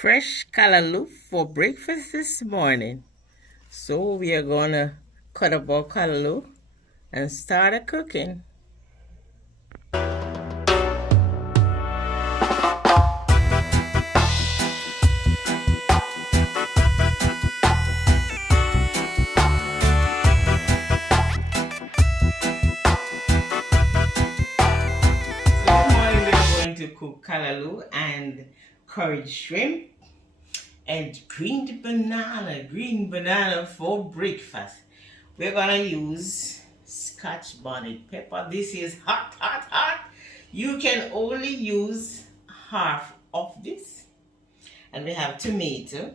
fresh callaloo for breakfast this morning. So we are gonna cut up our callaloo and start a cooking. This morning we're going to cook callaloo and curried shrimp and green banana for breakfast. We're gonna use Scotch bonnet pepper. This is hot, hot, hot. You can only use half of this. And we have tomato,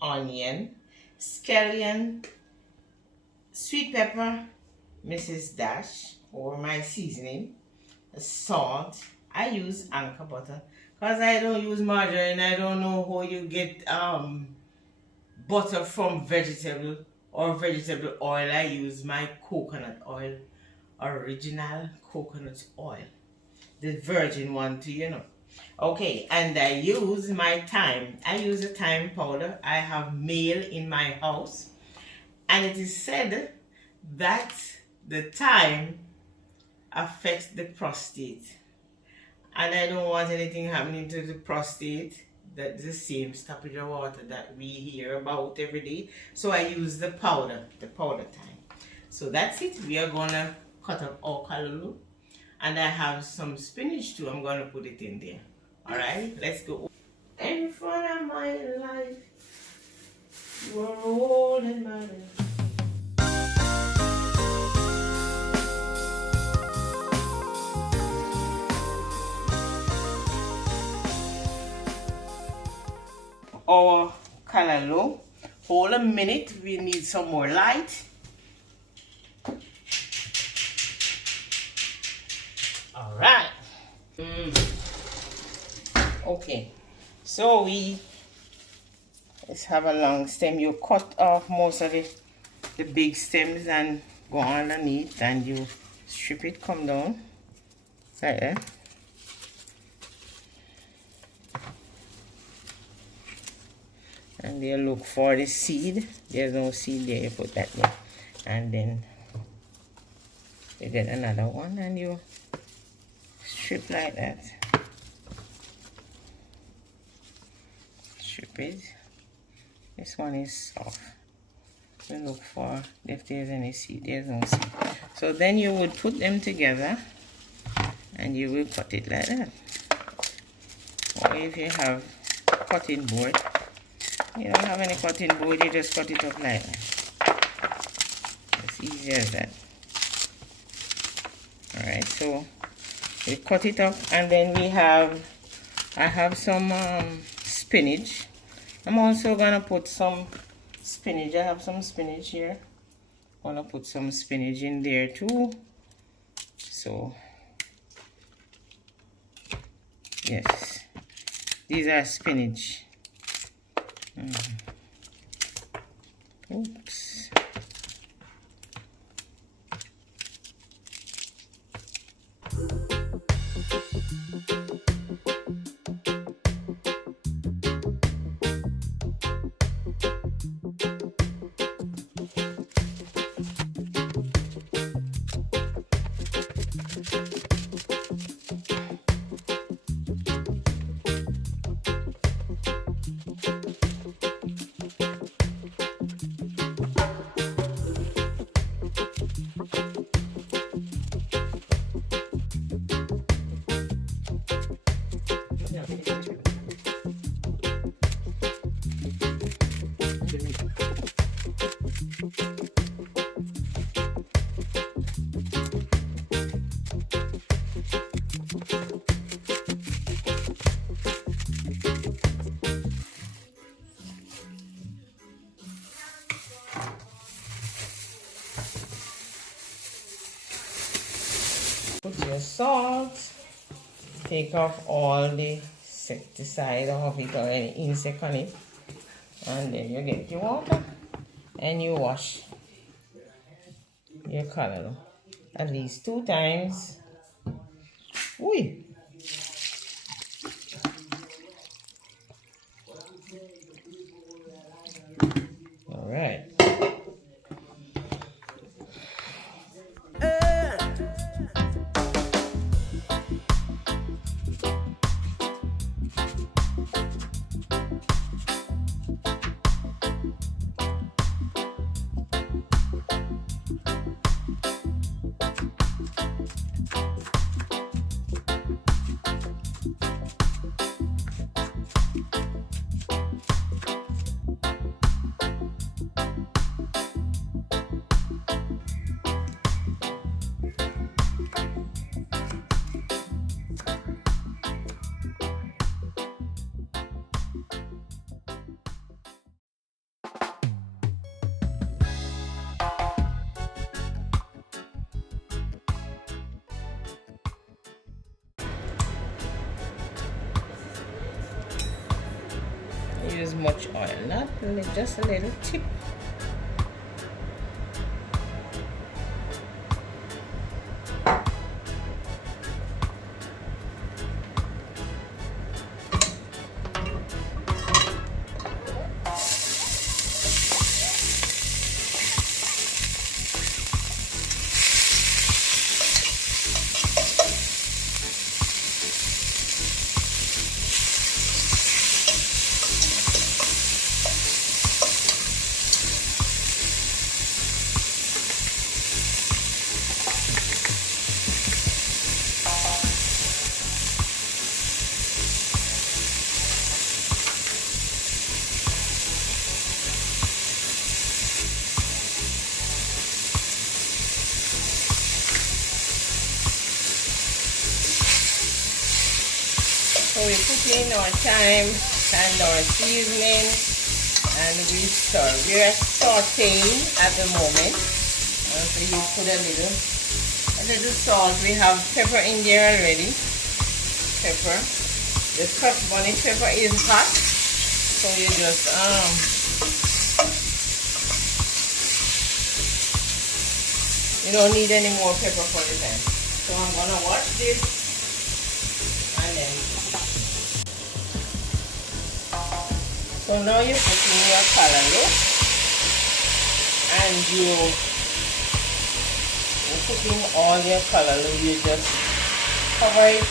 onion, scallion, sweet pepper, Mrs. Dash, or my seasoning, salt. I use anchor butter because I don't use margarine. I don't know how you get butter from vegetable or vegetable oil. I use my coconut oil, original coconut oil, the virgin one too. Okay, and I use my thyme. I use a thyme powder. I have male in my house, and it is said that the thyme affects the prostate, and I don't want anything happening to the prostate. That's the same stoppage of water that we hear about every day. So I use the powder thyme. So that's it. We are gonna cut up our callaloo, and I have some spinach too. I'm gonna put it in there. All right, let's go. In front of my life, you are rolling my life. Our callaloo. Hold a minute, we need some more light. All right. Okay, so let's have a long stem. You cut off most of the big stems and go underneath, and you strip it, come down like that. And you look for the seed. There's no seed there, you put that there. And then you get another one and you strip like that. Strip it. This one is soft. You look for if there's any seed. There's no seed. So then you would put them together and you will cut it like that. Or if you have a cutting board, you don't have any cutting board, you just cut it up like that. It's easy as that. Alright, so we cut it up, and then I have some spinach. I'm also gonna put some spinach. I have some spinach here. I'm gonna put some spinach in there too. So yes, these are spinach. Oops. Put your salt, take off all the insecticide off it or any insect on it, and then you get your water and you wash your callaloo at least 2 times. Uy! All right. Use much oil, not really, just a little tip. So we put in our thyme and our seasoning and we stir. We are sauteing at the moment. So you put a little salt. We have pepper in there already. Pepper. The crushed bunny pepper is hot. So you just you don't need any more pepper for the time. So I'm gonna wash this and then. So now you put in your callaloo and you put in all your callaloo. You just cover it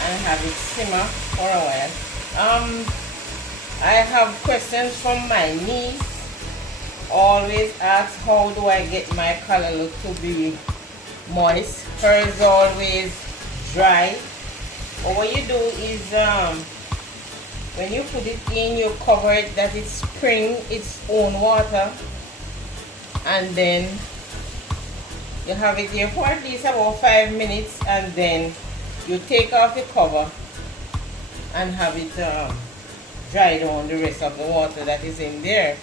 and have it simmer for a while. I have questions from my niece. Always ask, how do I get my callaloo to be moist? Hers always dry. But what you do is when you put it in, you cover it that it spring its own water, and then you have it here for at least about 5 minutes, and then you take off the cover and have it dry down the rest of the water that is in there.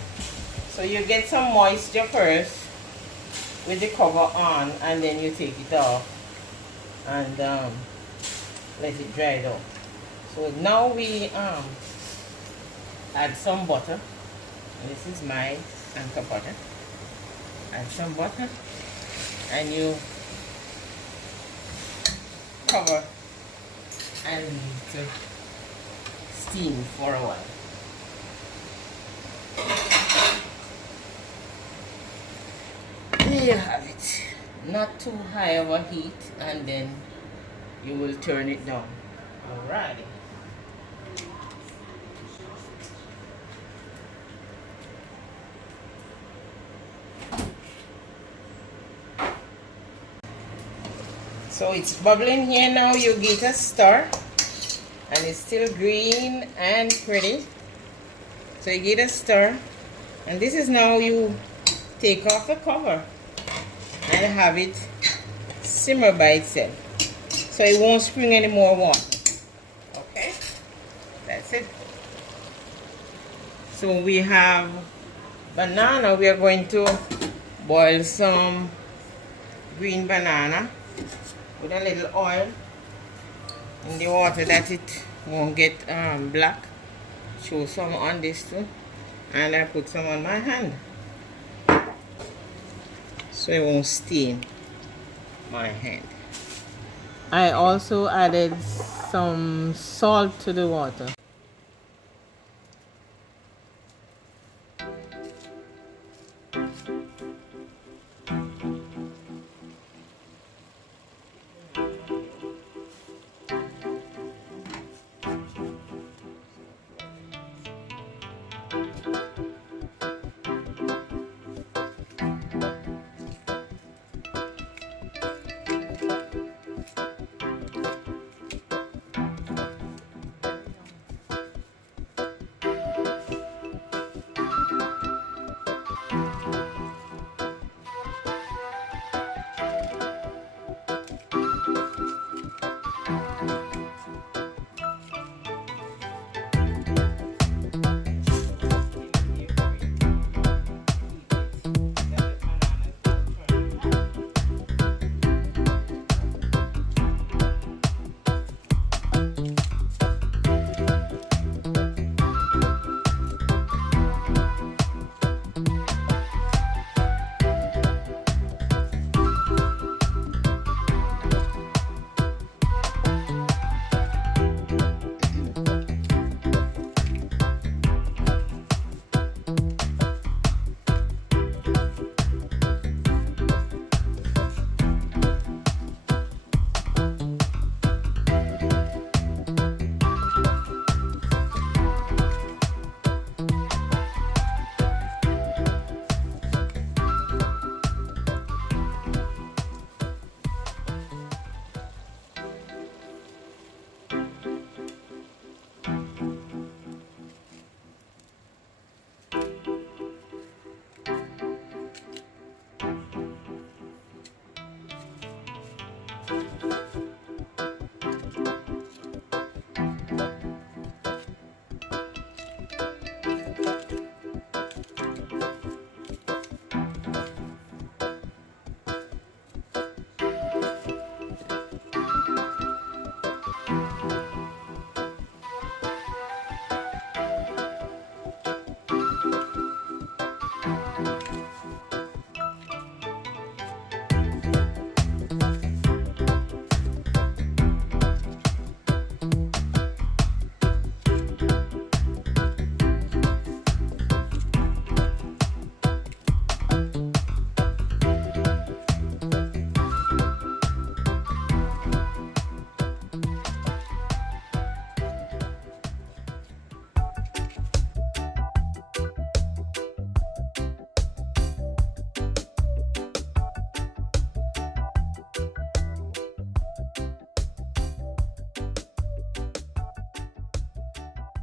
So you get some moisture first with the cover on, and then you take it off and let it dry down. So now we add some butter. This is my anchor butter. Add some butter and you cover and steam for a while. There you have it. Not too high of a heat, and then you will turn it down. Alrighty. So it's bubbling here now. You get a stir, and it's still green and pretty. So you get a stir, and this is now you take off the cover and have it simmer by itself, so it won't spring any more water. Okay, that's it. So we have banana. We are going to boil some green banana with a little oil in the water that it won't get black. Show some on this too, and I put some on my hand so it won't stain my hand. I also added some salt to the water.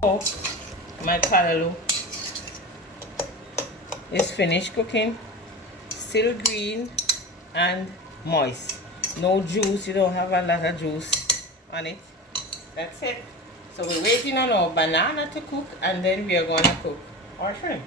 Oh, my callaloo is finished cooking. Still green and moist. No juice, you don't have a lot of juice on it. That's it. So we're waiting on our banana to cook, and then we are going to cook our shrimp.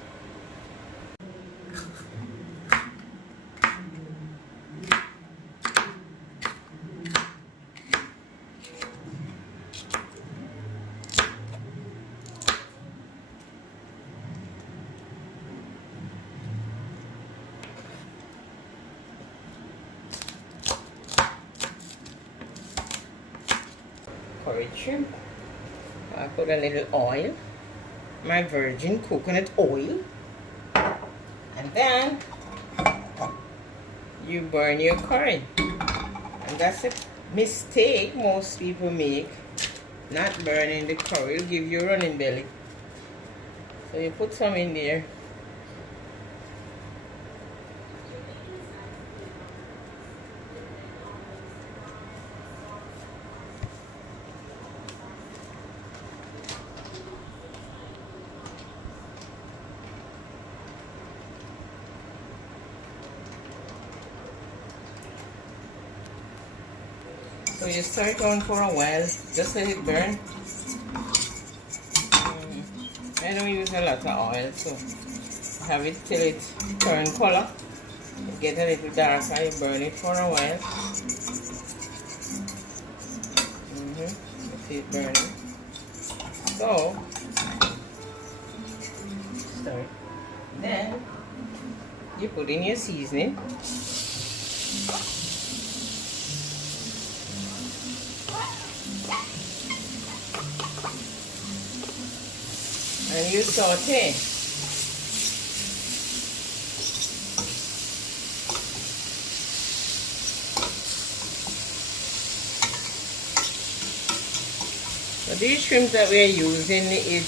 Curry shrimp. I put a little oil, my virgin coconut oil, and then you burn your curry. And that's a mistake most people make, not burning the curry. It'll give you a running belly. So you put some in there. So you stir it on for a while, just let it burn. I don't use a lot of oil, so have it till it turn color. You get a little darker, you burn it for a while. You see it burning. So, stir it. Then, you put in your seasoning. And you saute. So these shrimp that we are using is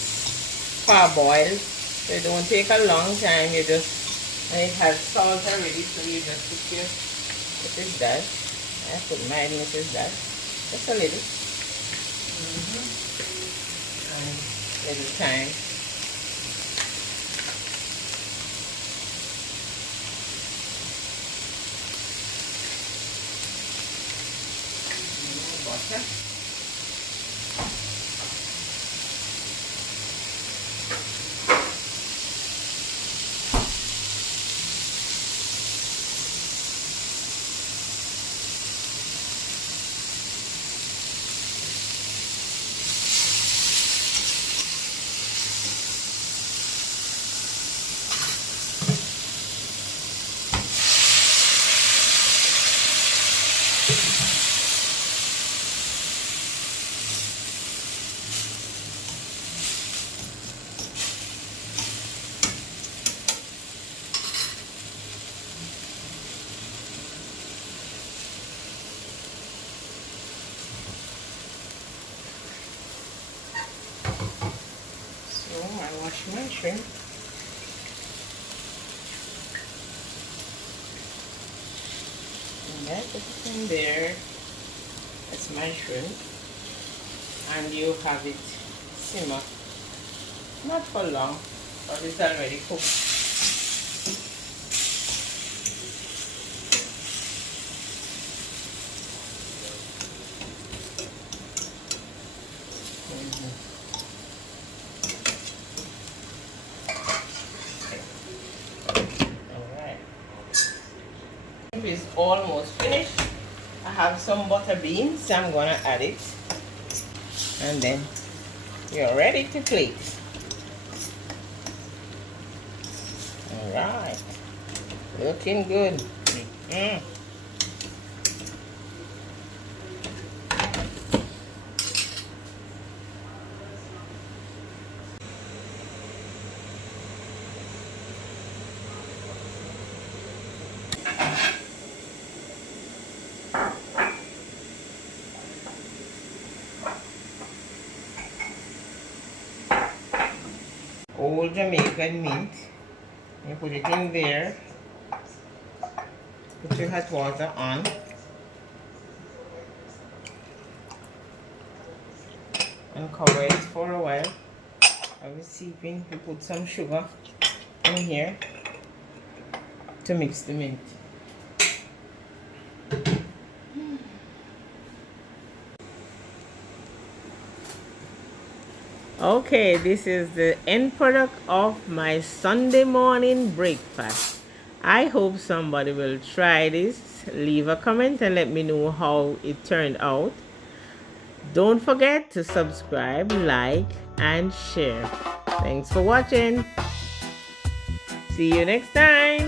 parboiled, so it don't take a long time. You just, and it has salt already, so you just put your, what is that? I put mine, what is that? Just a little. And little time. Butter. I wash my shrimp. And I put it in there. That's my shrimp. And you have it simmer. Not for long, but it's already cooked. Is almost finished. I have some butter beans, so I'm gonna add it, and then you're ready to plate. All right, looking good. Old Jamaican mint. You put it in there. Put your hot water on. And cover it for a while. is seeping. We put some sugar in here to mix the mint. Okay, this is the end product of my Sunday morning breakfast. I hope somebody will try this. Leave a comment and let me know how it turned out. Don't forget to subscribe, like, and share. Thanks for watching. See you next time.